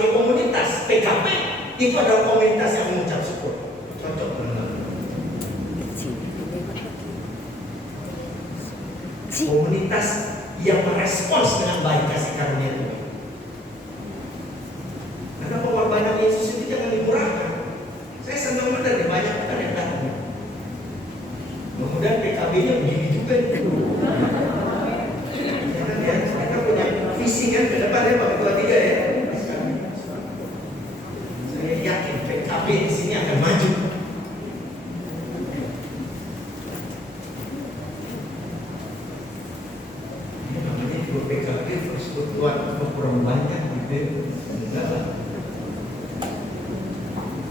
sebagai komunitas PKP itu adalah komunitas yang mengucap syukur. Contoh komunitas yang merespons dengan baik kasih karunia Tuhan. Karena pengorbanan Yesus itu jangan dimurahkan. Saya senang benar banyak bukan yang datang. Kemudian PKB-nya begini juga. Ya, mereka punya visi kan ke depan ya, Pak Ketua 3 ya. Saya yakin PKB di sini akan maju. Namanya juga PKB terus berbuat kurang banyak gitu. Enggak lah.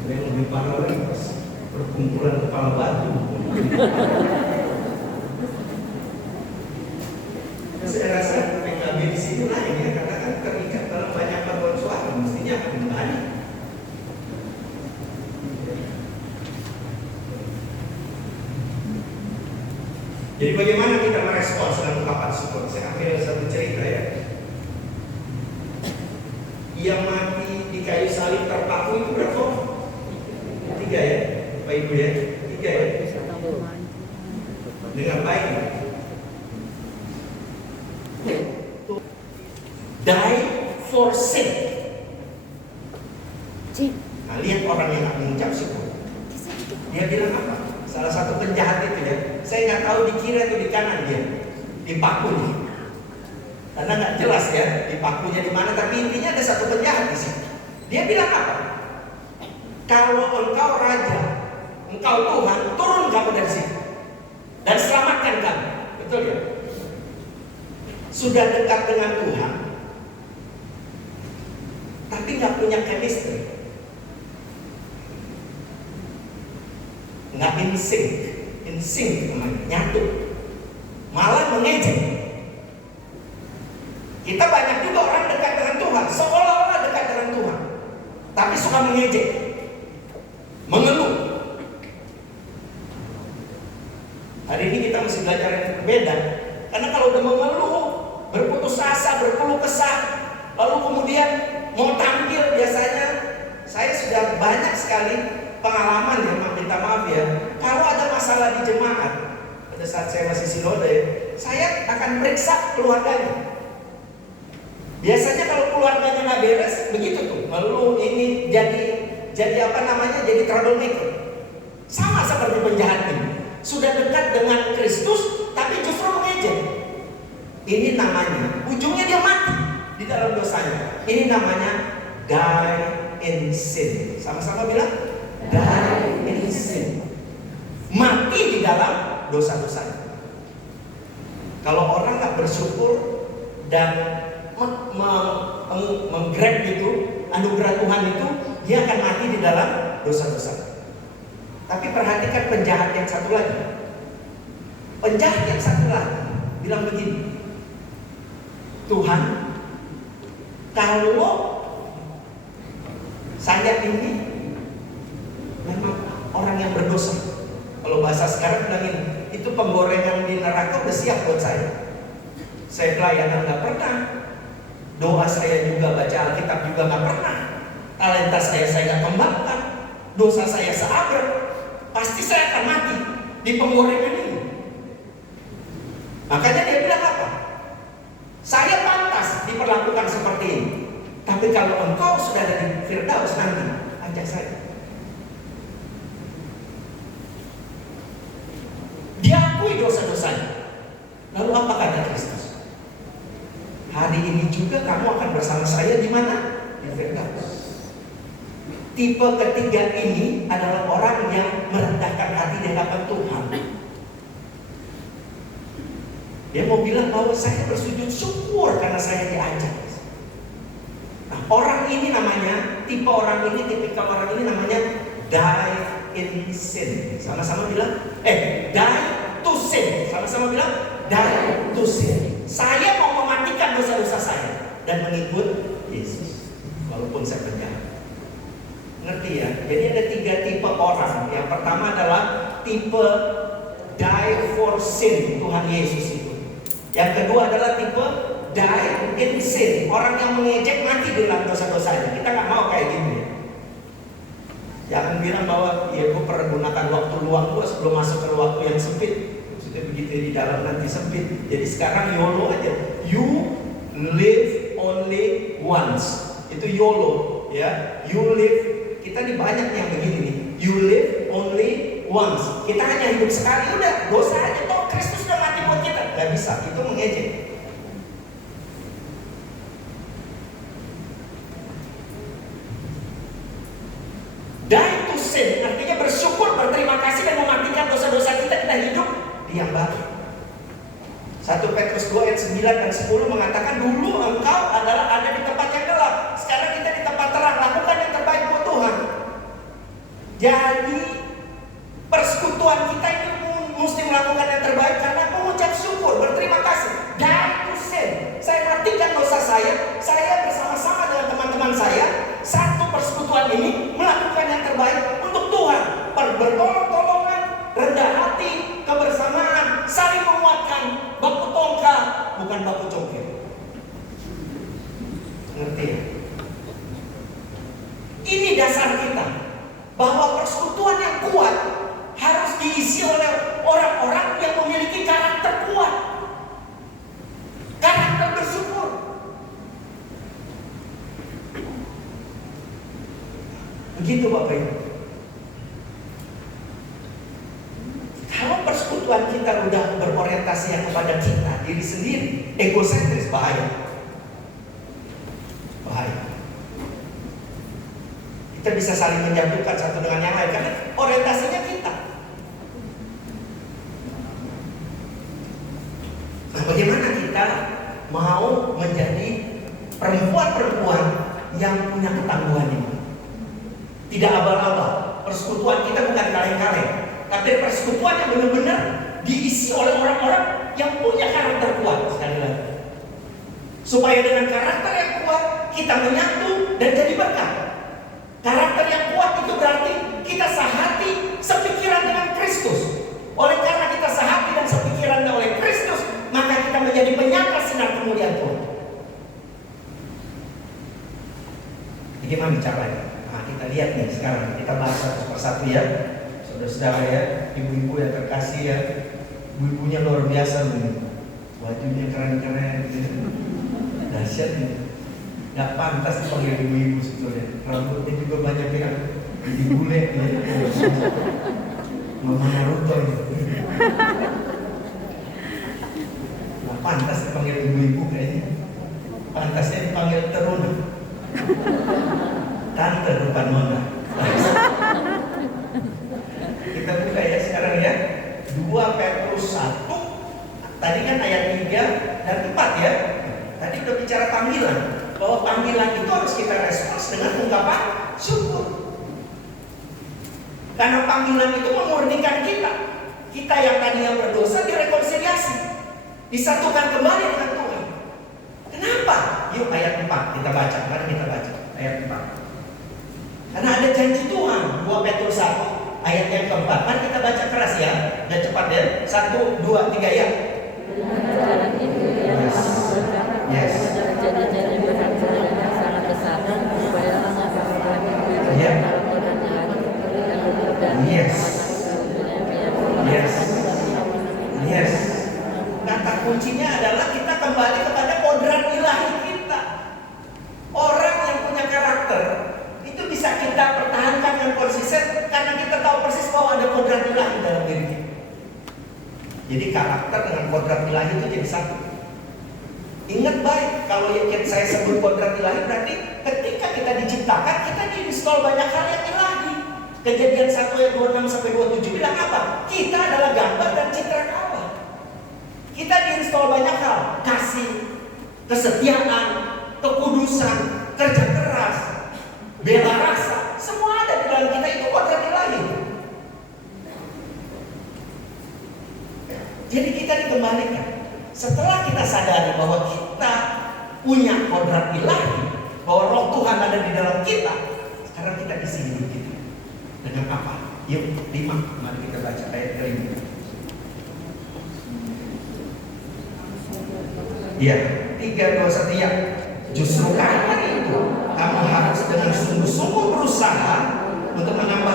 Yang lebih parah lagi pas perkumpulan kepala batu. Saya rasa PKB di sini lain ya, karena kan terikat dalam banyak paduan suara, mestinya akan kembali. Jadi bagaimana kita merespons dengan ungkapan syukur? Saya ambil satu cerita ya. Yang mati di kayu salib terpaku itu berapa? 3 ya, Bapak Ibu ya, 3 ya. Dengan baik. Die for sin. Nah, lihat orang yang tak mengucap syukur. Dia bilang apa? Salah satu penjahat itu ya. Saya nggak tahu di kiri atau di kanan dia. Di paku nih. Karena nggak jelas ya di pakunya di mana. Tapi intinya ada satu penjahat di sini. Dia bilang apa? Kalau engkau raja, engkau Tuhan, turun kamu dari sini dan selamatkan kami. Betul ya? Sudah dekat dengan Tuhan, tapi nggak punya chemistry, nggak in sync namanya, nyatu, malah mengejek. Kita banyak juga orang dekat dengan Tuhan, seolah-olah dekat dengan Tuhan, tapi suka mengejek, mengeluh. Hari ini kita mesti belajar yang berbeda, karena kalau udah mengeluh, berputus asa, berkeluh kesah, lalu kemudian mau tampil, biasanya saya sudah banyak sekali pengalaman ya, minta maaf ya. Kalau ada masalah di jemaat, pada saat saya masih sinode, saya akan periksa keluarganya. Biasanya kalau keluarganya nggak beres, begitu tuh, lalu ini jadi apa namanya, jadi troublemaker. Sama seperti penjahat ini, sudah dekat dengan Kristus, tapi justru mengejek. Ini namanya, ujungnya dia mati di dalam dosanya. Ini namanya die in sin. Sama-sama bilang, die in sin. Mati di dalam dosa-dosanya. Kalau orang nggak bersyukur dan menggrab itu anugerah Tuhan itu, dia akan mati di dalam dosa-dosa. Tapi perhatikan penjahat yang satu lagi. Penjahat yang satu lagi bilang begini, Tuhan, kalau saya ini memang orang yang berdosa, kalau bahasa sekarang bilangin, itu penggorengan di neraka udah siap buat saya. Saya pelayanan nggak pernah, doa saya juga, baca Alkitab juga nggak pernah, talenta saya nggak kembangkan, dosa saya seabrek, pasti saya akan mati di penggorengan ini. Makanya dia bilang apa? Saya pantas diperlakukan seperti ini. Tapi kalau engkau sudah ada di Firdaus nanti, ajak saya. Diakui dosa-dosanya. Lalu apa kata Kristus? Hari ini juga kamu akan bersama saya di mana? Di Firdaus. Tipe ketiga ini adalah orang yang merendahkan hati di hadapan Tuhan. Dia mau bilang bahwa saya bersujud syukur karena saya diajak. Nah, orang ini namanya, tipe orang ini, tipikal orang ini namanya die in sin. Sama-sama bilang, die to sin. Sama-sama bilang, die to sin. Saya mau mematikan dosa-dosa saya dan mengikut Yesus, walaupun saya penjahat. Ngerti ya? Jadi ada 3 tipe orang. Yang pertama adalah tipe die for sin, Tuhan Yesus itu. Yang kedua adalah tipe die in sin, orang yang mengejek mati dalam dosa-dosanya. Kita nggak Jangan bilang bahwa ya gue pernah gunakan waktu luang gue sebelum masuk ke waktu yang sempit. Sudah begitu di dalam nanti sempit. Jadi sekarang YOLO aja. You live only once. Itu YOLO, ya. You live. Kita nih banyak yang begini nih. You live only once. Kita hanya hidup sekali, udah dosa aja. Toh Kristus sudah mati buat kita. Gak bisa. Itu mengejek. Die to sin artinya bersyukur, berterima kasih dan mematikan dosa-dosa kita hidup di yang baru. 1 Petrus 2 ayat 9 dan 10 mengatakan, dulu engkau adalah ada di tempat yang gelap, sekarang kita di tempat terang, lakukan yang terbaik buat Tuhan. Jadi persekutuan kita ini mesti melakukan yang terbaik karena mengucap syukur, berterima kasih. Die to sin, saya matikan dosa saya bersama-sama dengan teman-teman saya, satu persekutuan ini melakukan yang terbaik untuk Tuhan. Bertolong-tolongan, rendah hati, kebersamaan, saling menguatkan, baku tongkat, bukan baku congkel. Ngerti ya? Ini dasar kita, bahwa persekutuan yang kuat harus diisi oleh orang-orang yang memiliki karakter kuat, karakter bersyukur. Begitu Bapak Ibu. Kalau persekutuan kita udah berorientasi yang kepada kita, diri sendiri, egosentris, bahaya. Kita bisa saling menjatuhkan satu dengan yang lain karena orientasinya kita. Nah, bagaimana kita mau menjadi perempuan-perempuan yang punya ketangguhan ini? Tidak abal-abal. Persekutuan kita bukan kaleng-kaleng, tapi persekutuan yang benar-benar diisi oleh orang-orang yang punya karakter kuat. Sekali lagi, supaya dengan karakter yang kuat kita menyatu dan jadi berkat. Karakter yang kuat itu berarti kita sehati, sepikiran dengan Kristus. Oleh karena kita sehati dan sepikiran oleh Kristus, maka kita menjadi penyangga sinar kemuliaan Tuhan. Bagaimana caranya? Nah, kita lihat nih sekarang, kita bahas satu persatu ya, saudara-saudara ya, ibu-ibu yang terkasih ya, ibu-ibunya luar biasa nih, bajunya keren-keren, dahsyat nih, nggak pantas dipanggil ibu-ibu sebetulnya, rambutnya juga banyak yang jadi bule, ya. Mama Naruto ya. Nggak pantas dipanggil ibu-ibu kayaknya, pantasnya dipanggil teruna. Tante bukan nona. Kita buka ya sekarang ya 2 Petrus 1. Tadi kan ayat 3 dan 4 ya. Tadi udah bicara panggilan, bahwa panggilan itu harus kita respons dengan ungkapan syukur. Karena panggilan itu memurnikan kita. Kita yang tadinya berdosa direkonsiliasi, disatukan kembali dengan Tuhan. Kenapa? Yuk ayat 4 kita baca. Mari kita baca ayat 4. Karena ada janji Tuhan. 2 Petrus 1 ayat yang keempat. Mari kita baca keras ya. Dan cepat ya. 1, 2, 3 ya. Yes. Yes. Yes. Yes. Kata kuncinya adalah kita kembali kepada kodrat ilahi kita. Orang yang punya karakter itu bisa kita pertahankan dengan konsisten karena kita tahu persis bahwa ada kodrat ilahi dalam diri kita. Jadi karakter dengan kodrat ilahi itu jadi satu. Ingat baik, kalau yang saya sebut kodrat ilahi berarti ketika kita diciptakan kita diinstal banyak hal yang ilahi. Kejadian 1 ayat 26 sampai 27 bilang apa? Kita adalah gambar dan citra Allah. Kita diinstal banyak hal, kasih, kesetiaan, kekudusan, kerja keras, bela rasa, semua ada di dalam kita. Itu kodrat ilahi. Jadi kita dikembalikan. Setelah kita sadari bahwa kita punya kodrat ilahi, bahwa roh Tuhan ada di dalam kita, sekarang kita isi hidup kita dengan apa? Yuk 5, mari kita baca ayat kelima. Iya, 3, 2, 1 ya. Justru karena itu kamu harus dengan sungguh-sungguh berusaha untuk menambah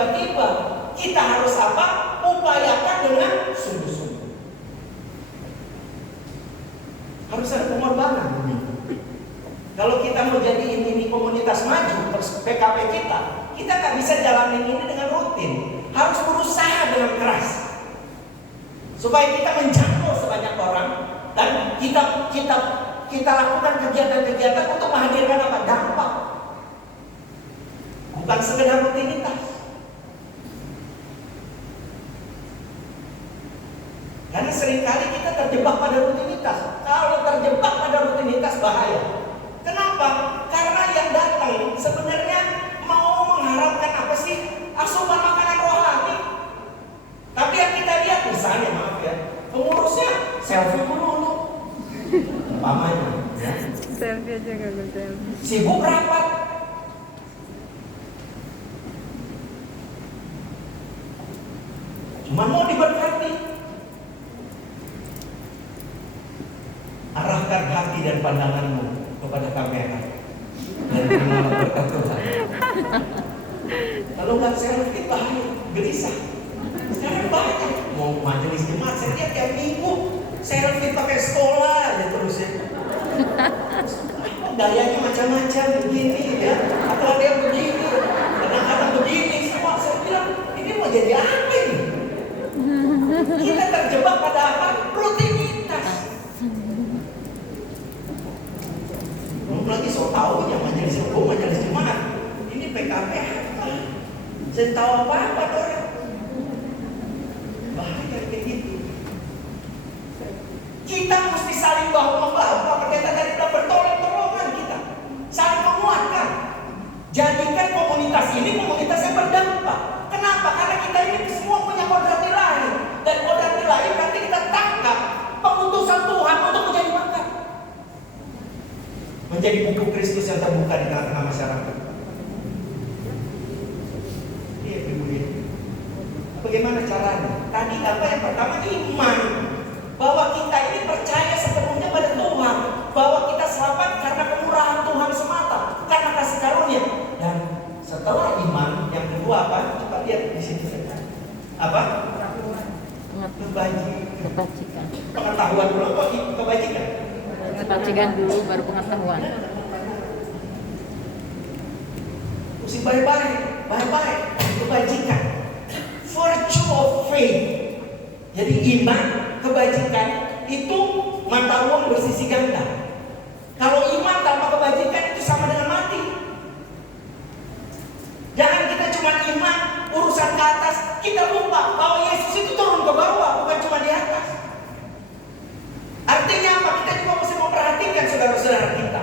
tiba-tiba. Kita harus apa? Upayakan dengan sungguh-sungguh. Harus ada pengorbanan. Kalau kita mau jadiin ini komunitas maju, terus PKP kita nggak bisa jalanin ini dengan rutin. Harus berusaha dengan keras supaya kita menjangkau sebanyak orang dan kita lakukan kegiatan-kegiatan untuk menghadirkan apa? Dampak. Bukan sekedar rutinitas. Karena seringkali kita terjebak pada rutinitas. Kalau terjebak pada rutinitas bahaya. Kenapa? Karena yang datang sebenarnya mau mengharapkan apa sih? Asupan makanan rohani. Tapi yang kita lihat misalnya, maaf ya, pengurusnya selfie dulu. Umpamanya, ya. Selfie aja gak selfie. Sibuk rapat. Cuma mau diberkati. Arahkan hati dan pandanganmu kepada kamera dan terimalah berkat Tuhan. Kalau nggak selfie bahaya, gelisah. Sekarang banyak mau majelis jemaat, saya lihat tiap minggu selfie pakai sekolah aja terus ya. Gayanya macam-macam begini ya, atau ada yang begini, kadang-kadang begini. Saya bilang ini mau jadi apa ini? Kita terjebak pada apa? Rutinitas. Belum lagi so tahu yang majelis jemaat. Ini PKP apa? Saya tahu apa-apa orang. Bahaya kayak gitu. Kita mesti saling bahu-membahu. Pendeta dari kita bertolong-tolongan kita. Saling menguatkan. Jadikan komunitas ini komunitas yang berdampak. Kenapa? Karena kita ini semua punya kodrat ilahi. Dan kodrat ilahi nanti kita tangkap pengutusan Tuhan untuk menjadi makan. Menjadi buku Kristus yang terbuka di tengah-tengah masyarakat. Iya, Ibu. Bagaimana caranya? Tadi apa yang pertama? Iman. Bahwa kita ini percaya sepenuhnya pada Tuhan. Bahwa kita selamat karena kemurahan Tuhan semata. Karena kasih karunia. Dan setelah iman, yang kedua apa? Coba lihat di sini. Apa? Kebajikan. Pengetahuan dulu apa? Kebajikan. Kebajikan dulu baru pengetahuan. Mesti baik-baik. Kebajikan. Virtue of faith. Jadi iman, kebajikan itu mata uang bersisi ganda. Kalau iman tanpa kebajikan itu sama dengan mati. Jangan kita cuma iman urusan ke atas, kita lupa bahwa Yesus itu turun ke bawah, bukan cuma di atas. Artinya apa? Kita juga mesti memperhatikan saudara-saudara kita,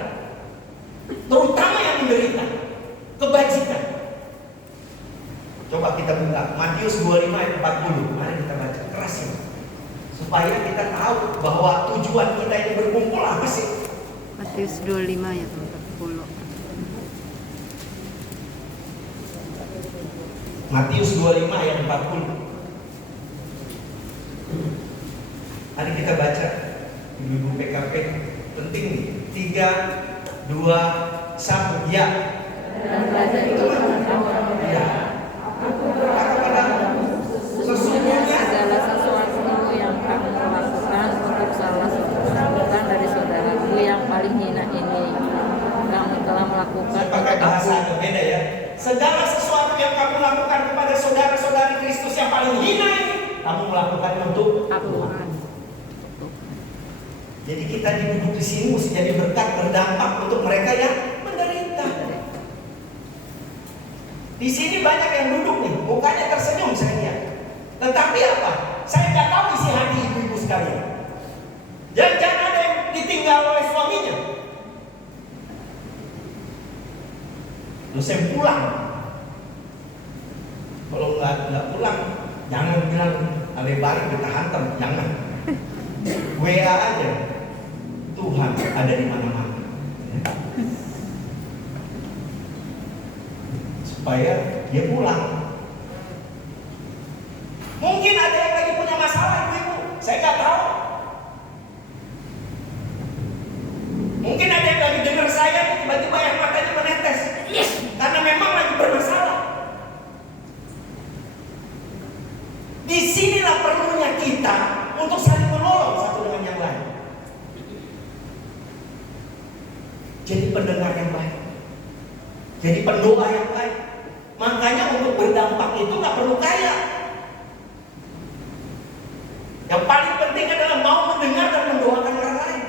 terutama yang menderita. Kebajikan. Coba kita buka Matius 25 ayat 40. Mari kita baca keras ya. Supaya kita tahu bahwa tujuan kita ini berkumpul apa sih? Matius 25 ayat 40. Matius 25 ayat 40. Mari kita baca. Ibu-ibu PKP penting nih. 3, 2, 1. Ya. Dan raja itu mengetahui Ya. Sesungguhnya segala sesuatu yang kamu lakukan untuk salah seorang dari saudaraku yang paling hina ini, kamu telah melakukan. saya pakai bahasa agak beda ya. Segala sesuatu yang kamu lakukan kepada saudara-saudari Kristus yang paling hina ini, kamu melakukan untuk aku. Jadi kita duduk di sini mesti jadi berkat berdampak untuk mereka yang menderita. Di sini banyak yang duduk nih, mukanya tersenyum saya lihat. Tetapi apa? Saya nggak tahu isi hati ibu-ibu sekalian. Jangan ada yang ditinggal oleh suaminya. Terus saya pulang. Kalau nggak pulang, jangan bilang ale balik kita hantam, jangan. WA aja. Tuhan ada di mana-mana. Supaya dia pulang. Mungkin ada yang lagi punya masalah ibu-ibu, saya nggak tahu. Mungkin ada yang lagi dengar saya tiba-tiba yang matanya menetes, karena memang lagi bermasalah. Disinilah perlunya kita untuk saling menolong satu dengan yang lain. Jadi pendengar yang baik, jadi pendoa yang baik. Makanya untuk berdampak itu nggak perlu kaya. Yang paling penting adalah mau mendengar dan mendoakan orang lain.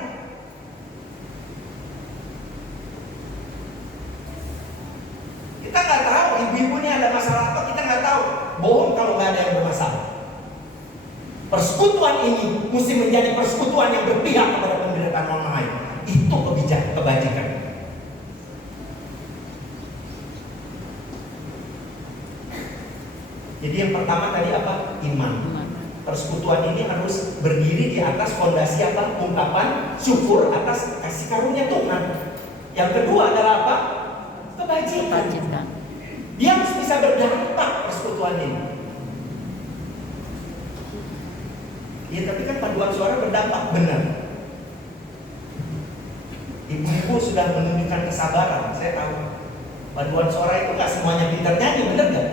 Kita nggak tahu ibu-ibu ini ada masalah apa, kita nggak tahu. Bohong kalau nggak ada yang bermasalah. Persekutuan ini mesti menjadi persekutuan yang berpihak kepada penderitaan orang lain. Itu kebajikan. Jadi yang pertama tadi apa? Iman. Persekutuan ini harus berdiri di atas fondasi apa? Ungkapan syukur atas kasih karunia Tuhan. Yang kedua adalah apa? Kebajikan. Dia harus bisa berdampak persekutuan ini. Ya tapi kan paduan suara berdampak, benar. Ibu-ibu sudah menunjukkan kesabaran, saya tahu. Paduan suara itu nggak semuanya pintar nyanyi, benar nggak?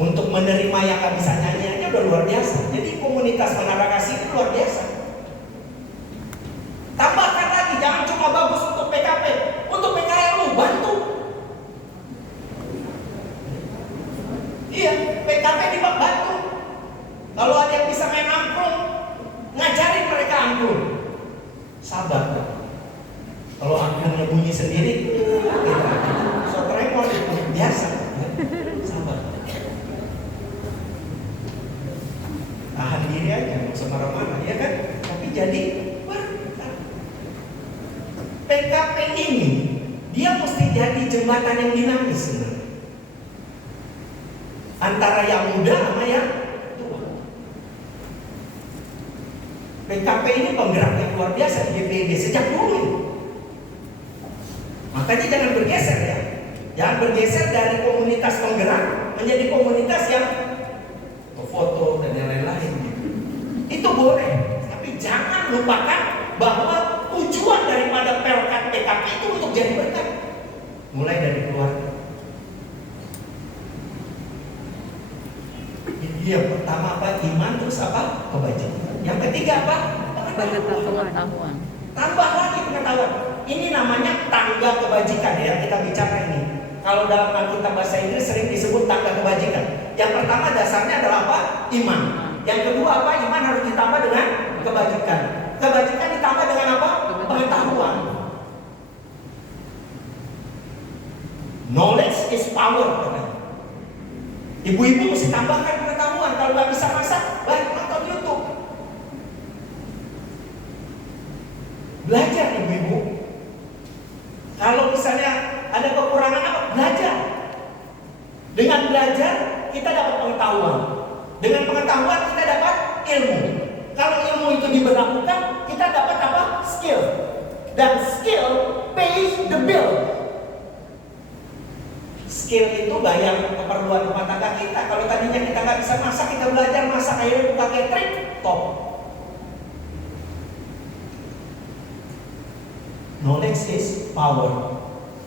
Untuk menerima yang nggak bisa nyanyi aja udah luar biasa. Jadi komunitas Menara Kasih itu luar biasa. Tambahkan lagi, jangan cuma bagus untuk PKP, untuk PKLU bantu. Iya, PKP dibantu. Kalau ada yang bisa main angklung, ngajarin mereka angklung. Sabar. Kalau angklungnya bunyi sendiri, so tremor itu biasa. Sabar. Tahan diri aja, nggak usah marah-marah, ya kan? Tapi jadi PKP ini dia mesti jadi jembatan yang dinamis sebenarnya. Antara yang muda sama yang tua. PKP ini penggerak yang luar biasa di DPD sejak dulu. Makanya jangan bergeser ya. Jangan bergeser dari komunitas penggerak menjadi komunitas yang foto dan yang lain-lain. Itu boleh, tapi jangan lupakan bahwa tujuan daripada pelkat PKP itu untuk jadi berkat. Mulai dari keluarga. Jadi yang pertama apa? Iman, terus apa? Kebajikan. Yang ketiga apa? Pengetahuan. Tambah lagi pengetahuan. Ini namanya tangga kebajikan ya, kita bicara ini. Kalau dalam Alkitab bahasa Inggris sering disebut tangga kebajikan. Yang pertama dasarnya adalah apa? Iman. Yang kedua apa? Iman harus ditambah dengan kebajikan. Kebajikan ditambah dengan apa? Pengetahuan. Knowledge is power. Ibu-ibu mesti tambahkan pengetahuan. Kalau nggak bisa masak, baik nonton YouTube. Belajar ibu-ibu. Kalau misalnya ada kekurangan apa? Belajar. Dengan belajar kita dapat pengetahuan. Dengan pengetahuan kita dapat ilmu. Kalau ilmu itu diberlakukan, kita dapat apa? Skill. Dan skill pays the bill. Skill itu bayar keperluan rumah tangga kita. Kalau tadinya kita nggak bisa masak, kita belajar masak, akhirnya buka catering, top. Knowledge is power.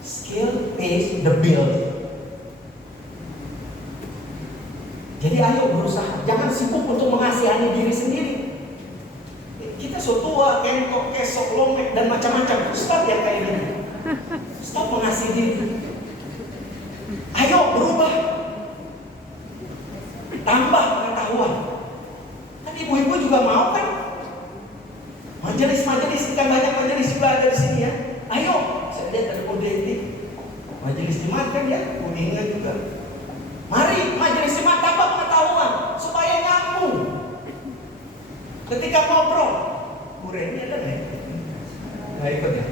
Skill pays the bill. Jadi ayo berusaha, jangan sibuk untuk mengasihani diri sendiri. Kita so tua, kengkok, kesok, lomek, dan macam-macam. Stop ya kayak gini. Stop mengasihi diri. Ayo berubah. Tambah pengetahuan. Kan ibu-ibu juga mau kan? Majelis-majelis, kita banyak majelis juga ada di sini ya. Ayo, saya lihat ada Udin. Majelis Jumat kan ya, Udinnya juga. Mari majelis Jumat tambah pengetahuan supaya nyambung. Ketika ngobrol, Ureni ada nggak? Nggak ikut ya?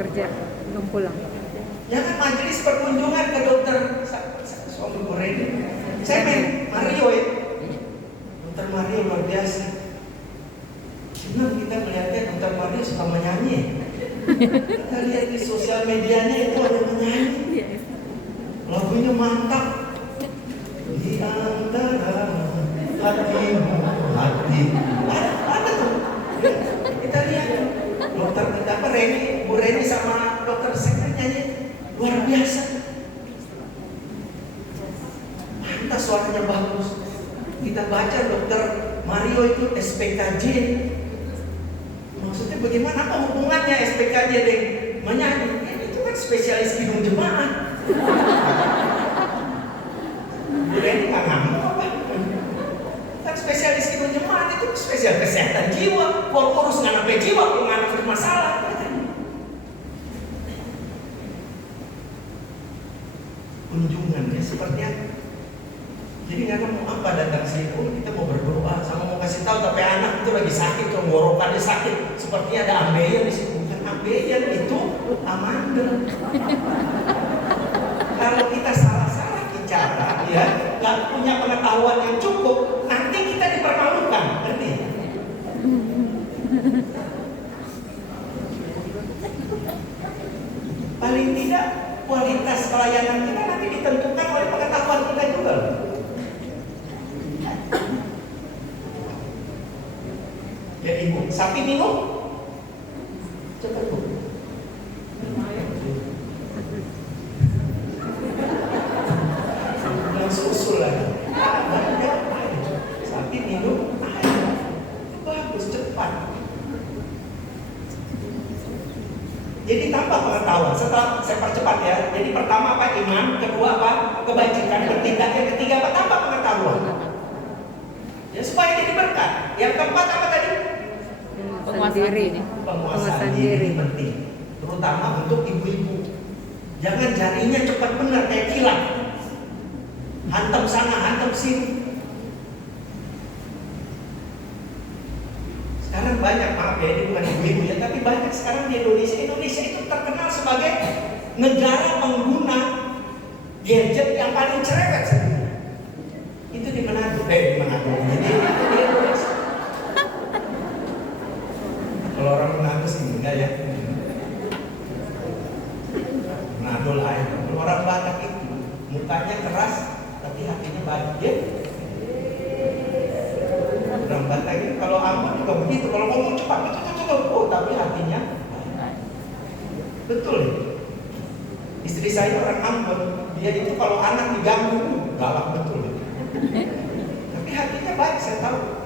Kerja, belum pulang. Jangan majelis perkunjungan ke dokter suami Ureni. Saya main Mario ya. Dokter Mario luar biasa. Senang kita melihatnya Dokter Mario suka menyanyi. Kita lihat di sosial medianya itu ada menyanyi. Lagunya mantap. Di antara hatimu, hati. Ada tuh. Kita lihat Dokter apa Reni, Bu Reni sama Dokter Sekret nyanyi luar biasa. ternyata suaranya bagus. Kita baca dokter Mario itu SPKJ. Maksudnya bagaimana, apa hubungannya SPKJ dengan menyanyi? Ya, itu kan spesialis hidung jemaat. Udah ini nggak ngomong apa? Kan spesialis hidung jemaat itu spesial kesehatan jiwa. Kalau urus nggak sampai jiwa, kalau nggak ada masalah. Kunjungannya seperti apa? Jadi nggak tahu mau apa datang sini. Oh, kita mau berdoa, sama mau kasih tahu, tapi anak itu lagi sakit, tenggorokannya sakit. Sepertinya ada ambeien di situ. Bukan ambeien, itu amandel. Kalau kita salah-salah bicara, ya, nggak punya pengetahuan yang cukup, nanti kita dipermalukan, ngerti? Paling tidak kualitas pelayanan kita nanti ditentukan oleh pengetahuan kita juga. Ya ibu, sapi minum? Cepat bu. Yang susul lagi. Sapi minum air. Bagus, cepat. Jadi tanpa pengetahuan, setelah saya percepat ya. Jadi pertama apa? Iman, kedua apa? Kebajikan, bertindak, yang ketiga apa? Tanpa pengetahuan. Ya supaya jadi berkat. Yang keempat apa tadi? Penguasaan diri. Penguasaan diri penting, terutama untuk ibu-ibu. Jangan jarinya cepat benar kayak kilat, hantam sana, hantam sini. Sekarang banyak, maaf ya, ini bukan ibu-ibu ya, tapi banyak sekarang di Indonesia. Indonesia itu terkenal sebagai negara pengguna gadget yang paling cerewet sebenarnya. Itu di Manado, di Manado. Jadi itu di Indonesia. Kalau orang Manado sih enggak ya. Manado lah ya. Kalau orang Batak itu mukanya keras tapi hatinya baik ya. Orang Batak itu kalau Ambon juga begitu. Kalau ngomong cepat betul. Oh, tapi hatinya baik. Betul ya. Istri saya orang Ambon, dia itu kalau anak diganggu galak betul ya. Tapi hatinya baik, saya tahu.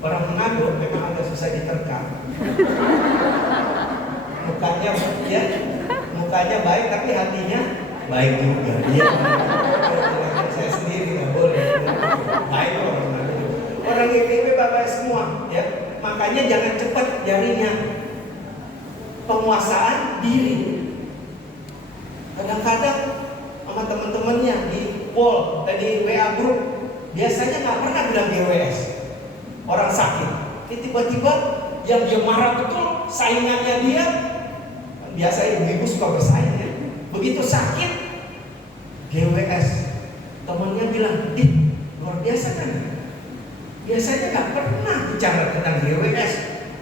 Orang Manado memang agak susah diterkam. Mukanya baik tapi hatinya baik juga. Dia saya sendiri nggak boleh. Baik orang Manado. Orang IPB bapak semua, ya. Makanya jangan cepat jarinya. Penguasaan diri. Kadang-kadang sama teman-temannya di di WA group biasanya nggak pernah bilang GWS. Orang sakit, tiba-tiba yang dia marah betul, saingannya dia, biasa ibu-ibu suka bersaing ya. Begitu sakit, GWS, temannya bilang, luar biasa kan? Biasanya nggak pernah bicara tentang GWS,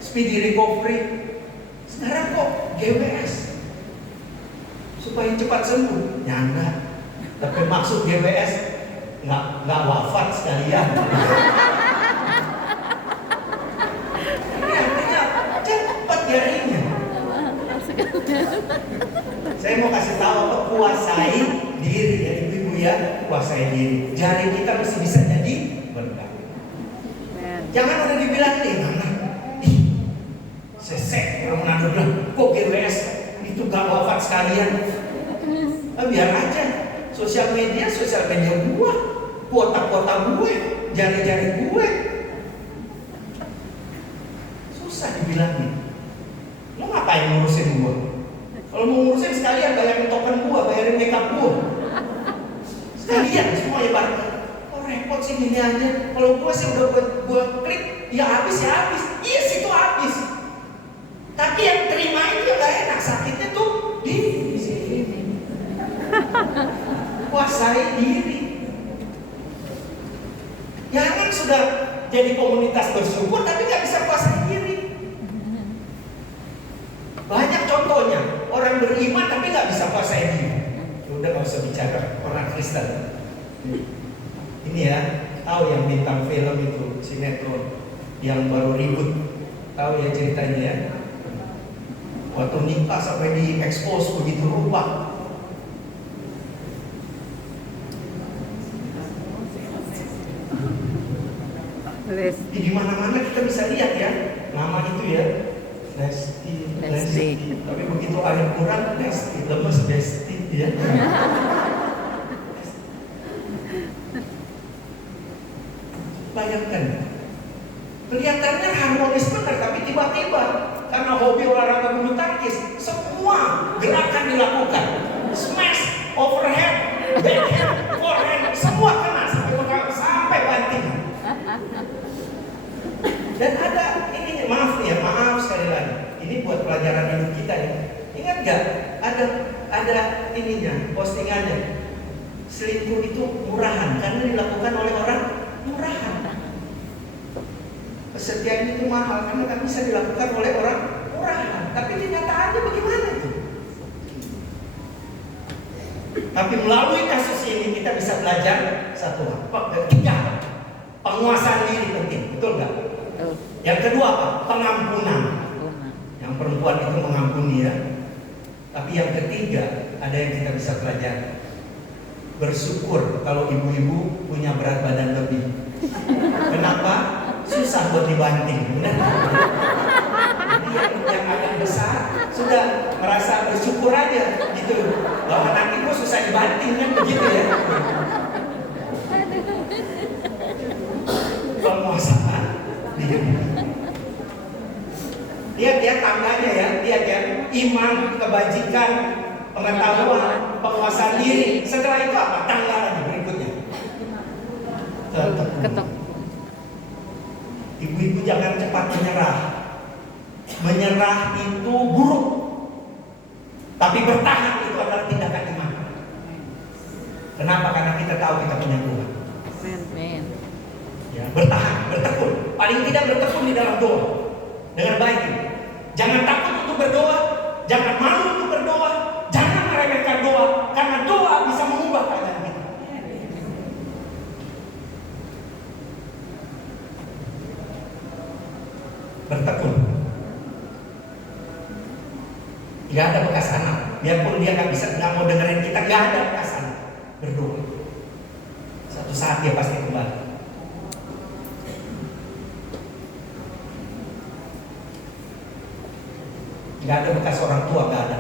speedy recovery. Sekarang kok GWS, supaya cepat sembuh, nyanda. Tapi maksud GWS nggak wafat sekalian. Jarinya. Saya mau kasih tahu apa, kuasai diri ya ibu-ibu ya, kuasai diri. Jari kita mesti bisa jadi berkat. Jangan udah dibilang mana, sesek orang Manado bilang, kok GWS itu gak wafat sekalian. Biar aja, sosial media gua, kuota gue, jari-jari gue. Susah dibilangin. Lo ngapain ngurusin gua? Kalau mau ngurusin sekalian bayarin token gua, bayarin makeup gua. Sekalian semuanya bareng. Kok repot sih gini aja? Kalau gua sih udah gua klik, ya habis. Iya sih itu habis. Tapi yang terima itu yang gak enak, sakitnya tuh di sini. Kuasai diri. Jangan sudah jadi komunitas bersyukur tapi gak bisa kuasai diri. Banyak contohnya, orang beriman tapi nggak bisa kuasai diri. Udah nggak usah bicara orang Kristen. Ini ya, tahu yang bintang film itu sinetron yang baru ribut, tahu ya ceritanya ya? Waktu nikah sampai diekspos begitu rupa. Lesti. Di mana-mana kita bisa lihat ya nama itu ya, Lesti. Tapi begitu air kurang, Lesti lemes, Lesti ya. Bayangkan, kelihatannya harmonis benar, tapi tiba-tiba karena hobi olahraga bulu tangkis, semua gerakan dilakukan, smash, overhead, backhand, forehand, semua kena sampai banting. Dan ada ini, maaf sekali lagi, ini buat pelajaran hidup kita ya. Ingat gak? Ada ininya, postingannya. Selingkuh itu murahan karena dilakukan oleh orang murahan. Kesetiaan itu mahal karena kan bisa dilakukan oleh orang murahan. Tapi kenyataannya bagaimana itu? Tapi melalui kasus ini kita bisa belajar satu hal. Ketiga, penguasaan diri penting, betul nggak? Yang kedua apa? Pengampunan. Yang perempuan itu mengampuni ya. Tapi yang ketiga ada yang kita bisa pelajari. Bersyukur kalau ibu-ibu punya berat badan lebih. Kenapa? Susah buat dibanting. Benar? Jadi yang agak besar sudah merasa bersyukur aja gitu. Bahwa nanti kok susah dibanting kan begitu ya. Penguasaan diri. Lihat ya tangganya ya, lihat ya, iman, kebajikan, pengetahuan, penguasaan diri. Setelah itu apa? Tangga lagi berikutnya. Ketok. Ibu-ibu jangan cepat menyerah. Menyerah itu buruk. Tapi bertahan itu adalah tindakan iman. Kenapa? Karena kita tahu kita punya Tuhan. Amin. Ya, bertahan, bertekun. Paling tidak bertekun di dalam doa. Dengan baik. Jangan takut untuk berdoa, jangan malu untuk berdoa, jangan meremehkan doa, karena doa bisa mengubah keadaan kita. Bertekun. Gak ada bekas anak, biarpun dia nggak mau dengerin kita, gak ada bekas anak. Berdoa. Satu saat dia pasti kembali. Gak ada bekas orang tua, gak ada.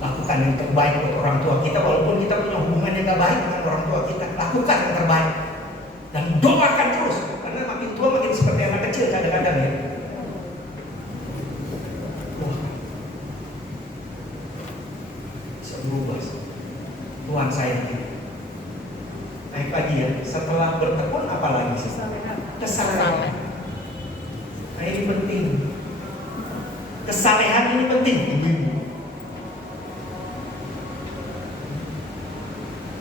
Lakukan yang terbaik untuk orang tua kita, walaupun kita punya hubungan yang gak baik dengan orang tua kita. Lakukan yang terbaik dan doakan terus, karena makin tua makin seperti anak kecil kadang-kadang ya. Wah, bisa berubah. Tuhan sayang kita. Naik lagi ya. Setelah bertekun apa lagi? Kesalehan. Nah ini penting. Kesalehan ini penting, ibu-ibu.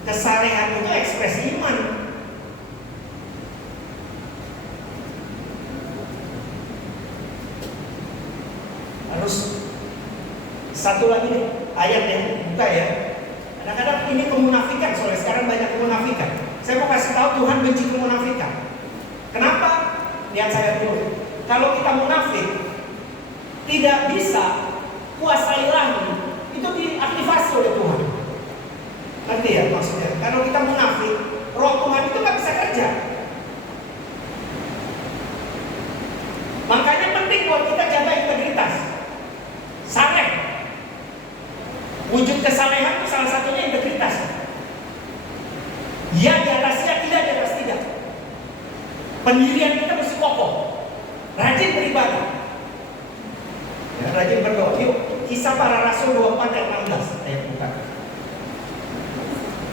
Kesalehan itu ekspresi iman. Harus satu lagi nih, ayat yang buka ya. Kadang-kadang ini kemunafikan, soalnya sekarang banyak kemunafikan. Saya mau kasih tahu Tuhan benci kemunafikan. Kenapa? Lihat saya dulu. Kalau kita munafik, tidak bisa kuasa ilahi itu diaktifasi oleh Tuhan. Ngerti ya maksudnya? Kalau kita munafik, roh Tuhan itu nggak bisa kerja. Makanya penting buat kita jaga integritas. Saleh. Wujud kesalehan itu salah satunya integritas. Ya di atas ya, tidak di atas tidak. Pendirian kita mesti kokoh. Rajin beribadah. Ya, rajin berdoa. Yuk, Kisah Para Rasul 24 ayat 16. Ayat buka.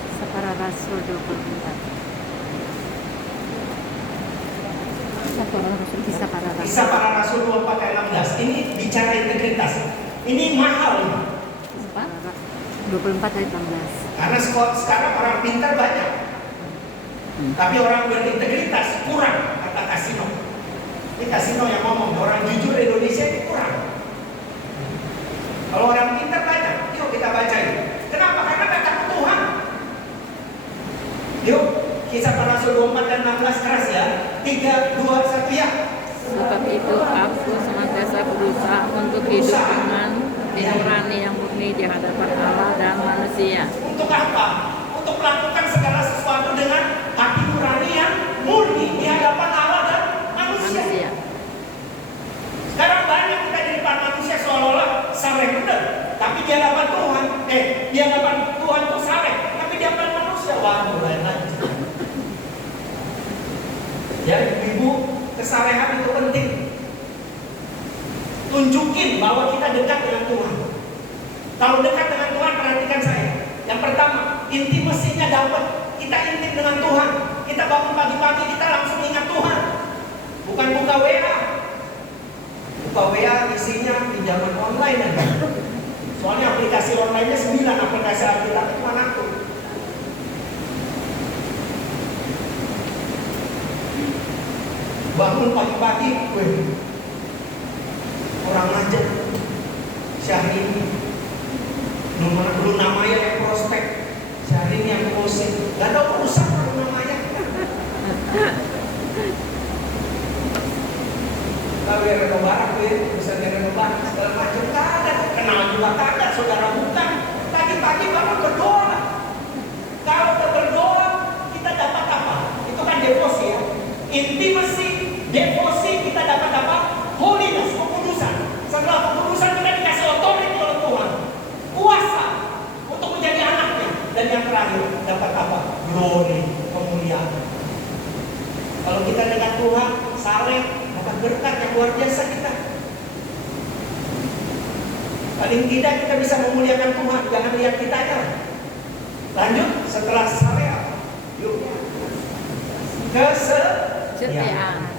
Kisah Para Rasul 24. Kisah Para Rasul 24 ayat 16. Ini bicara integritas. Ini mahal ini. 24 ayat 16. Karena sekarang orang pintar banyak. Tapi orang berintegritas kurang, kata Kasino. Ini Kasino yang ngomong, orang jujur Indonesia ini kurang. Kalau orang pintar banyak, yuk kita baca ini. Kenapa? Karena gak takut Tuhan. Yuk, Kisah Para Rasul 24 dan 16 keras ya. 3, 2, 1 ya. Sebab itu aku senantiasa berusaha untuk hidup dengan nurani yang murni di hadapan Allah dan manusia. Untuk apa? Untuk melakukan segala sesuatu dengan hati nurani yang murni. seolah-olah saleh benar, tapi di hadapan Tuhan, di hadapan Tuhan itu saleh, tapi di hadapan manusia, waduh lain lagi. Ya ibu, kesalehan itu penting. Tunjukin bahwa kita dekat dengan Tuhan. Kalau dekat dengan Tuhan, perhatikan saya. Yang pertama, intimasinya dapat. Kita intim dengan Tuhan. Kita bangun pagi-pagi, kita langsung ingat Tuhan. Bukan buka WA. Buka WA isinya pinjaman online aja. Soalnya aplikasi online-nya 9, aplikasi Alkitab itu mana tuh? Bangun pagi-pagi, orang aja Syahrini belum namanya yang prospek, Syahrini yang closing, gak ada urusan belum namanya. Kalau yang renovaran urusan yang renovaran segala macam gak ada, kenal juga kagak, saudara bukan. Pagi-pagi bangun berdoa. Kalau kita berdoa, kita dapat apa? Itu kan devosi ya, intimasi, devosi, kita dapat apa? Holiness, kekudusan. Setelah kekudusan kita dikasih otoritas oleh Tuhan, kuasa untuk menjadi anaknya. Dan yang terakhir dapat apa? Glory, kemuliaan. Kalau kita dengan Tuhan saleh, dapat berkat yang luar biasa kita. Paling tidak kita bisa memuliakan Tuhan, jangan lihat kitanya. Lanjut, setelah saleh, yuk kesetiaan.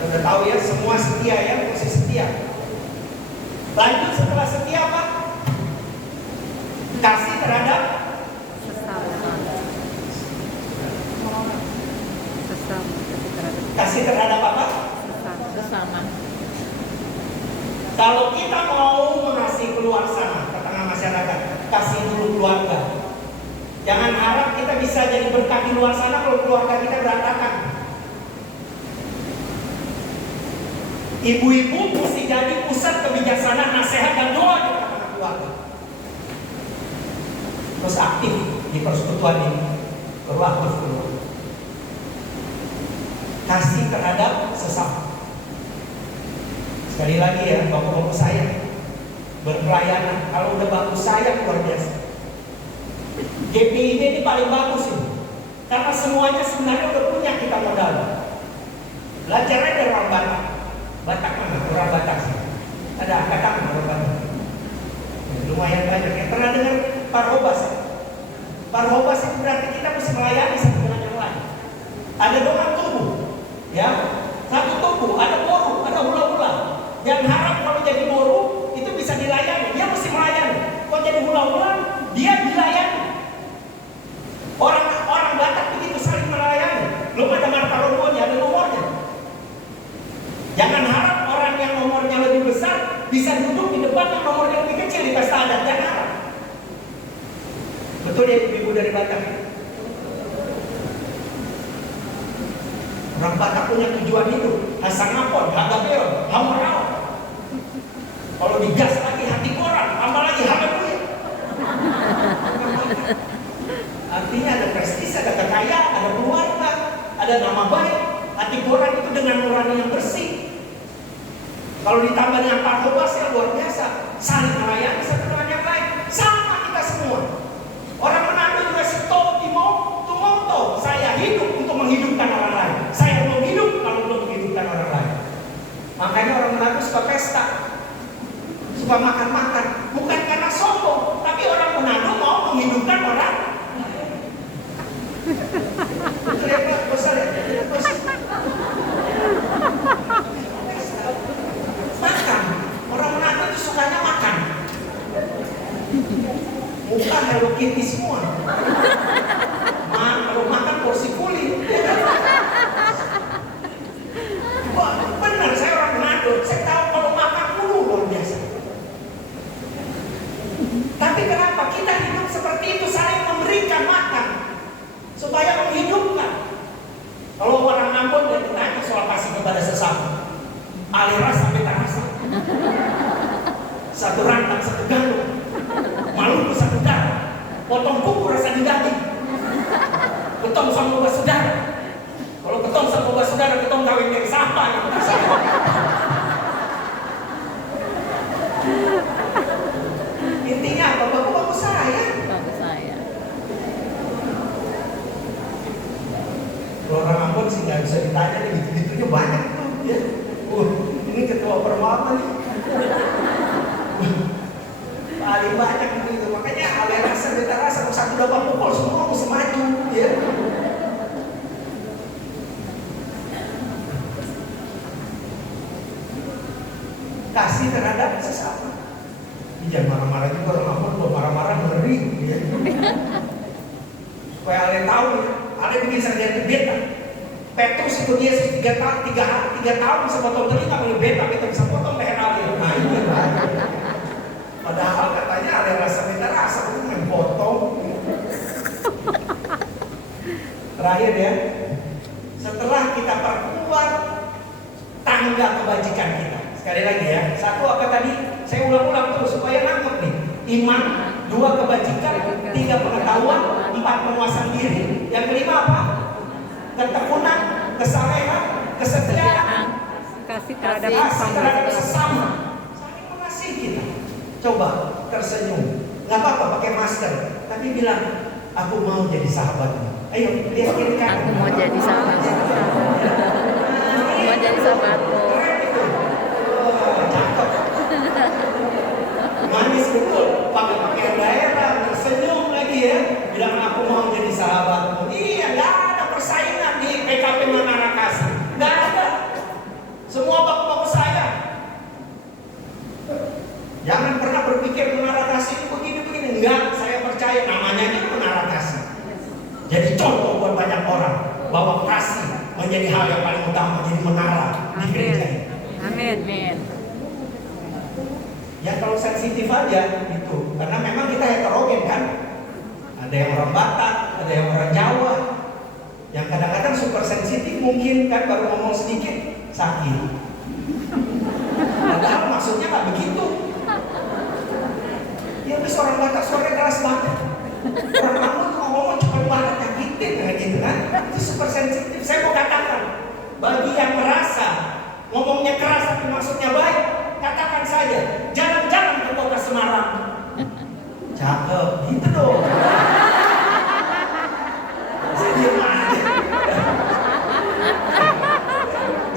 Kita tahu ya, semua setia ya, mesti setia. Lanjut setelah setia apa? Kasih terhadap kasih terhadap apa? Sesama. Kalau kita mau mengasihi keluar sana ke tengah masyarakat, kasih dulu keluarga. Jangan harap kita bisa jadi berkat di luar sana kalau keluarga kita berantakan. Ibu-ibu mesti jadi pusat kebijaksanaan, nasihat dan doa di tengah keluarga. Terus aktif di persekutuan ini, baru aktif keluar. Kasih terhadap sesama. Sekali lagi ya, bapak-bapak saya berpelayanan. Kalau udah bagus saya luar biasa. GPIB ini paling bagus ini, karena semuanya sebenarnya udah punya kita modal. Belajarnya dari orang Batak. Batak mana? Orang Batak sih. Ada Batak mana orang Batak? Lumayan banyak. Yang pernah dengar Parhobas? Parhobas itu berarti kita mesti melayani satu dengan yang lain. Ada doa tubuh, ya, satu tubuh. Ada boru, ada hula-hula. Jangan harap kalau jadi boru itu bisa dilayani. Dia mesti melayani. Kalau jadi hula-hula, dia dilayani. Orang Batak begitu saling melayani. Belum ada marka robohnya, ada nomornya. Jangan harap orang yang nomornya lebih besar bisa duduk di depan yang nomornya lebih kecil di pesta adat. Jangan harap. Betul ya ibu dari Batak? Orang Batak punya tujuan hidup. Hasangapon, hagabeon, hamarao. Kalau digas lagi hati koran, tambah lagi hagabeon. Artinya ada prestis, ada kekayaan, ada keluarga, ada nama baik. Hati koran itu dengan nurani yang bersih. Kalau ditambah dengan parhobas yang luar biasa, saling melayani satu dengan yang lain. Sama kita semua. Orang Manado juga setau timoto. Saya hidup untuk menghidupkan orang lain. Saya belum hidup kalau belum menghidupkan orang lain. Makanya orang Manado suka pesta, suka makan-makan. Bukan karena sombong, tapi orang Manado mau menghidupkan orang. Terlihat besar ya? Makan. Orang Manado itu sukanya makan. Bukan Hello Kitty semua. Kalau makan porsi kulit. Wah, benar saya orang Manado. Saya tahu kalau makan mulu luar biasa. Tapi kenapa kita hidup seperti itu, saling memberikan makan supaya menghidupkan. Kalau orang Ambon dan ditanya soal kasih kepada sesama, aliras sampai terasa. Satu rantang, satu gandum, Maluku satu darah, potong kuku rasa di daging. Ketong sama ubah saudara. Kalau ketong sama ubah saudara, ketong kawin yang siapa yang bisa. nggak bisa ditanya nih, gitu-gitunya banyak tuh ya. Ini ketua permata nih. Paling banyak gitu. Makanya alih rasa beta rasa satu dapat pukul semua mesti maju ya. Kasih terhadap sesama. Jangan marah-marah juga orang apa, kalau marah-marah ngeri ya. Supaya alih tahu ya. Alih bikin sarjana beta. Petrus itu dia 3 tahun bisa potong telinga oleh beta bisa potong leher alih. Nah itu padahal katanya ada rasa beta rasa itu main potong. Terakhir ya, setelah kita perkuat tangga kebajikan kita. Sekali lagi ya, 1 apa tadi? Saya ulang-ulang terus supaya nangkep nih. Iman, 2 kebajikan, 3 pengetahuan, 4 penguasaan diri. Yang kelima apa? Ketekunan, kesalehan, kesetiaan, kasih terhadap sesama. Saling mengasihi kita. Coba tersenyum, nggak apa-apa pakai masker, tapi bilang, aku mau jadi sahabatmu. Ayo lihat kiri kanan. Aku mau jadi sahabatmu. Aku mau jadi sahabatmu. Keren itu. Cakep. Manis betul. Pakai pakaian daerah, tersenyum lagi ya. Bilang aku mau jadi sahabatmu. Iya, nggak ada persaingan di PKP Menara Kasih. Nggak ada. Semua baku-baku saya. Jangan pernah berpikir Menara Kasih begini-begini. Enggak, saya percaya namanya aja Menara Kasih. Jadi contoh buat banyak orang bahwa kasih menjadi hal yang paling utama, jadi menara di gereja ini. Amin. Ya kalau sensitif aja gitu, karena memang kita heterogen kan. Ada yang orang Batak, ada yang orang Jawa, yang kadang-kadang super sensitif mungkin kan baru ngomong sedikit sakit. Padahal maksudnya nggak begitu. Ya habis orang Batak suaranya keras banget. Orang Ambon tuh ngomong cepat banget nyakitin gitu kan. Itu super sensitif. Saya mau katakan bagi yang merasa ngomongnya keras tapi maksudnya baik, katakan saja jalan-jalan ke kota Semarang. Cakep gitu dong. Saya diam aja.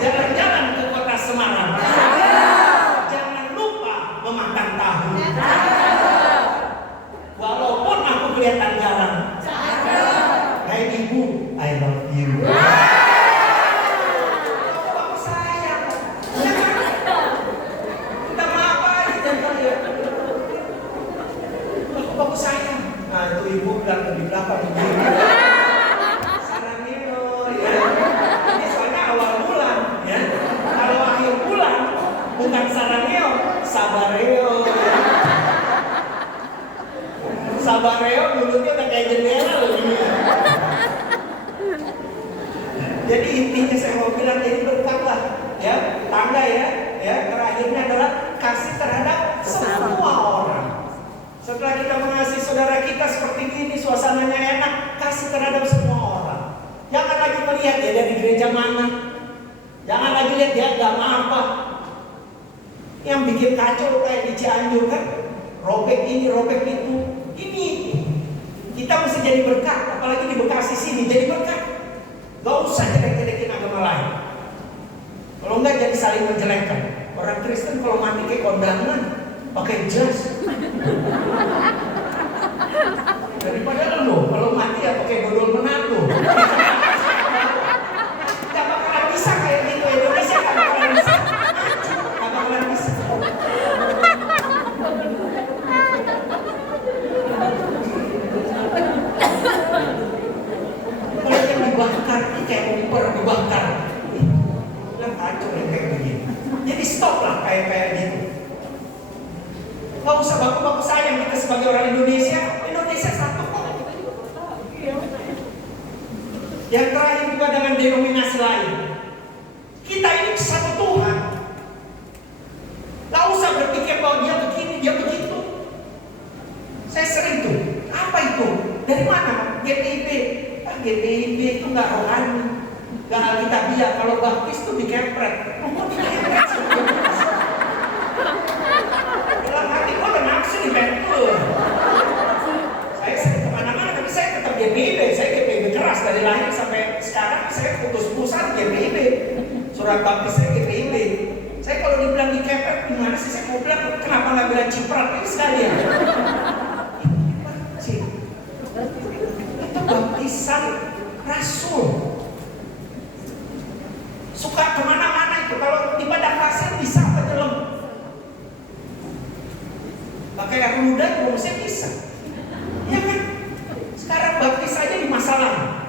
Jalan-jalan ke kota Semarang. Jangan lupa memakan tahu. Walaupun aku kelihatan garang. Hai ibu, I love you. Aku sayang. Kita maaf aja ya. Aku sayang. Nah itu ibu bilang di belakang begini. Sarangio ya. Ini soalnya awal bulan ya. Kalau akhir bulan bukan sarangio, sabareo. Sabareo mulutnya udah kayak jendela loh gini. Jadi intinya saya mau bilang jadi berkatlah ya, tangga ya, terakhirnya adalah kasih terhadap semua orang. Setelah kita mengasihi saudara kita seperti ini, suasananya enak, kasih terhadap semua orang. Jangan lagi melihat dia dari gereja mana, jangan lagi lihat dia agama apa. Yang bikin kacau kayak di Cianjur kan, robek ini, robek itu. Ini kita mesti jadi berkat, apalagi di Bekasi sini jadi berkat. Gak usah jelek-jelekin agama lain. Kalau enggak jadi saling menjelekkan. Orang Kristen kalau mati kayak kondangan pakai jas. Daripada lo kalau mati ya pakai dodol Manado. Gak bakalan bisa kayak gitu. Indonesia gak bakalan bisa. Gak bakalan bisa. Kalau yang dibakar, kayak kompor dibakar, bilang kacau yang kayak begini. Jadi stop lah kayak gitu. Gak usah baku-baku sayang kita sebagai orang Indonesia. Indonesia satu kok. Yang terakhir juga dengan denominasi lain. Kita ini satu Tuhan. Gak usah berpikir bahwa dia begini, dia begitu. Saya sering tuh, apa itu? Dari mana? GPIB. GPIB itu nggak rohani, nggak alkitabiah. Kalau baptis tuh dikepret. Mau dikepret? Dalam hati gue udah nafsu dikepret. Saya sering kemana-mana, tapi saya tetap GPIB. Saya GPIB keras. keras dari lahir sampai sekarang saya putus-putusan GPIB. Surat baptis saya GPIB. Saya kalau dibilang dikepet gimana sih, saya mau bilang kenapa nggak bilang ciprat ini sekalian. Itu baptisan rasul. Suka kemana-mana itu. Kalau di padang pasir bisa penyelam. Pakai air muda belum saya bisa. Ya kan? Sekarang baptis aja di masa lalu.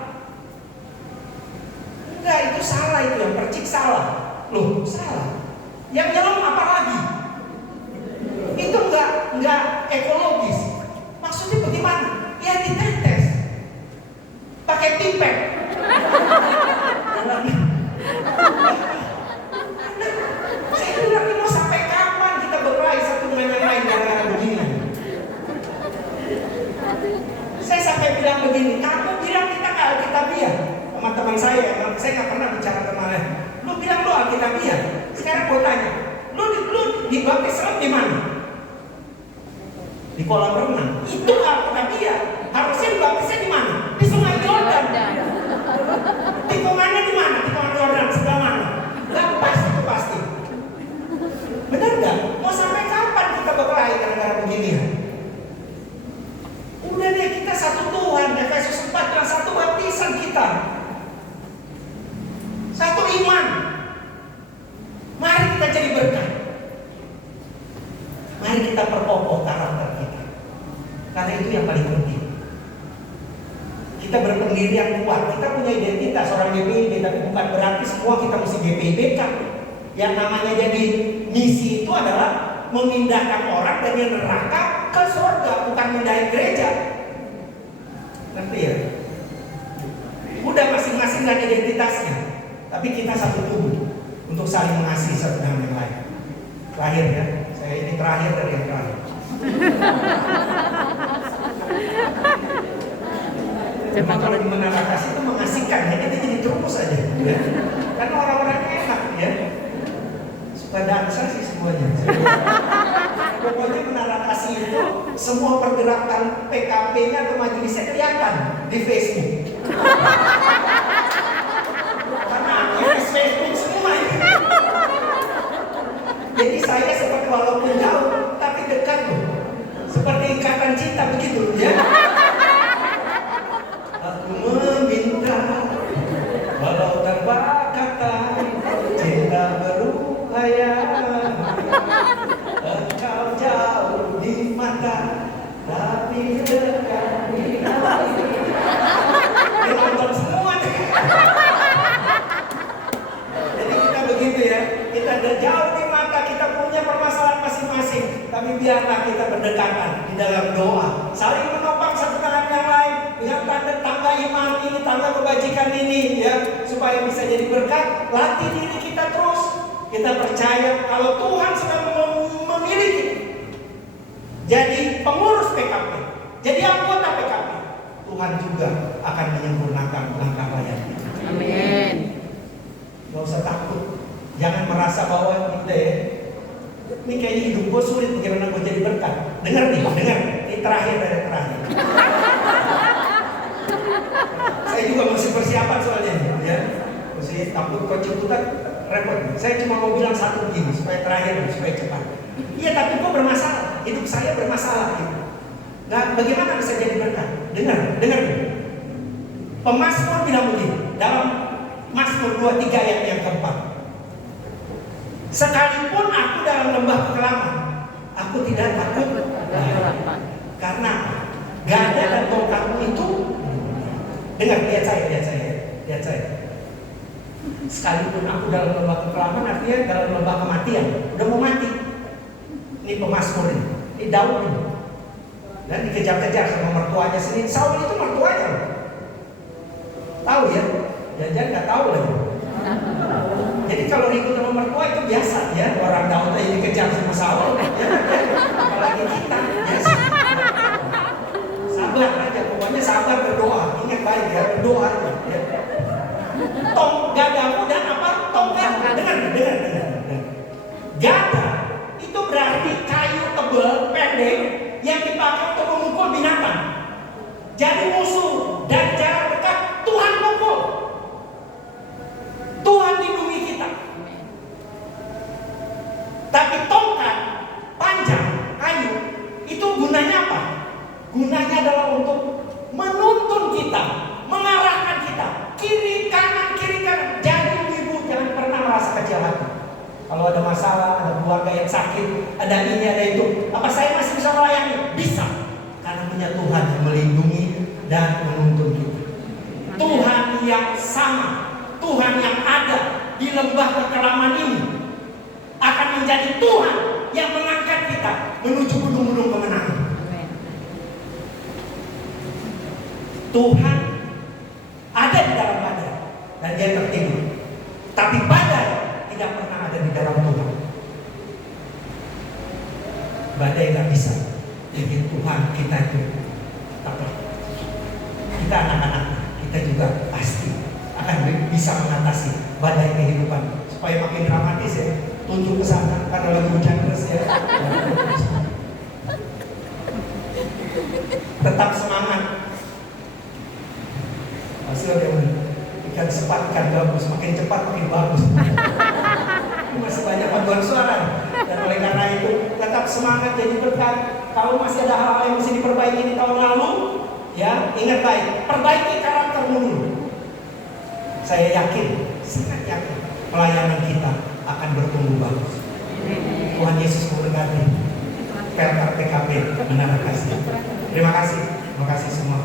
Enggak, itu salah, itu yang percik salah. Loh, salah. Yang nyelam apa lagi? Itu enggak ekologis. Maksudnya bagaimana? Ya ditetes. Pakai pipet. Saya bilang ini mau sampai kapan kita berkelahi satu dengan yang lain gara-gara begini? Saya sampai bilang begini, kamu bilang kita nggak Alkitabiah. Teman-teman saya nggak pernah bicara kemarin. Lu bilang lu Alkitabiah. Sekarang gue tanya, lu di baptis selam di mana? Di kolam renang. Itu Alkitabiah. Harusnya dibaptisnya di mana? Di Sungai Yordan. Tikungannya di mana? Tikungan Yordan sebelah mana? Gak pas itu pasti. Benar nggak? Mau sampai kapan kita berkelahi gara-gara begini ya? Udah deh, kita satu Tuhan. Efesus 4 bilang satu baptisan kita. Satu iman. Mari kita jadi berkat. Mari kita perkokoh karakter kita. Karena itu yang paling penting. Kita berpendirian kuat. Kita punya identitas orang GPIB, tapi bukan berarti semua kita mesti GPIB kan. Yang namanya jadi misi itu adalah memindahkan orang dari neraka ke surga, bukan pindahin gereja. Ngerti ya? Udah masing-masing dan identitasnya, tapi kita satu tubuh untuk saling mengasihi satu dengan yang lain. Terakhir ya, saya ini terakhir dari yang terakhir. Memang kalau di menara kasih itu mengasihkan ya, kita jadi terus aja ya. Karena orang-orangnya enak ya. Suka dansa sih semuanya. Pokoknya menara kasih itu semua pergerakan PKP-nya atau majelisnya kelihatan di Facebook. Karena aktivis Facebook semua ini. Jadi saya seperti walaupun jauh tapi dekat loh. Seperti ikatan cinta begitu ya. Aku meminta walau tanpa kata cinta berupaya. Engkau jauh di mata tapi dekat di hati. Nonton semua nih. Jadi kita begitu ya. Kita udah jauh di mata, kita punya permasalahan masing-masing, tapi biarlah kita berdekatan di dalam doa, saling menopang satu dengan yang lain. Yang tangga iman ini, tangga kebajikan ini ya, supaya bisa jadi berkat. Latih diri kita terus. Kita percaya kalau Tuhan sedang memilih kita jadi pengurus PKP, jadi anggota PKP, Tuhan juga akan menyempurnakan langkah layan kita. Amin. Gak usah takut. Jangan merasa bahwa kita ya, ini kayaknya hidup gue sulit, bagaimana gue jadi berkat. Dengar nih, dengar. Ini terakhir dari terakhir. Saya juga mesti persiapan soalnya ya. Mesti takut kecekutan repot. Saya cuma mau bilang satu gini supaya terakhir, supaya cepat. Iya, tapi gue bermasalah. Hidup saya bermasalah gitu. Nah, bagaimana bisa jadi berkat? Dengar. Pemazmur bilang begini dalam Mazmur 23 ayat yang keempat. Sekalipun aku dalam lembah kekelaman, aku tidak takut. Karena gada dan tongkatmu itu. Dengar, lihat saya. Sekalipun aku dalam lembah kekelaman, artinya dalam lembah kematian, udah mau mati. Ini pemazmur ini Daud ini. Dan dikejar-kejar sama mertuanya sendiri. Saul itu mertuanya loh. Tahu ya? Jangan nggak tahu lagi. Jadi kalau ribut sama mertua itu biasa ya. Orang Daud aja dikejar sama Saul ya. Apalagi kita ya. Sabar aja, pokoknya sabar berdoa. Ingat baik ya, berdoa aja ya. Gadamu dan apa? Tongkat. Dengar. Gada itu berarti kayu tebal pendek yang dipakai untuk memukul binatang. Jadi musuh dan jarak dekat Tuhan keluarga yang sakit, ada ini, ada itu. Apa saya masih bisa melayani? Bisa. Karena punya Tuhan yang melindungi dan menuntun kita. Tuhan yang sama, Tuhan yang ada di lembah kekelaman ini akan menjadi Tuhan yang mengangkat kita menuju gunung-gunung kemenangan. Tuhan ada di dalam badai dan dia tertidur. Tapi badai tidak pernah ada di dalam Tuhan. Badai tidak bisa bikin Tuhan kita itu apa? Kita anak-anak, kita juga pasti akan bisa mengatasi badai kehidupan. Supaya makin dramatis ya, tunjuk ke sana karena lagi hujan terus ya. Tetap semangat. Hasil yang ikan cepat, ikan bagus, makin cepat makin bagus. Masih banyak paduan suara. Dan oleh karena itu tetap semangat jadi berkat. Kalau masih ada hal-hal yang mesti diperbaiki di tahun lalu, ya ingat baik, perbaiki karaktermu dulu. Saya yakin, sangat yakin pelayanan kita akan bertumbuh bagus. Tuhan Yesus memberkati. PKP Menara Kasih. Terima kasih semua.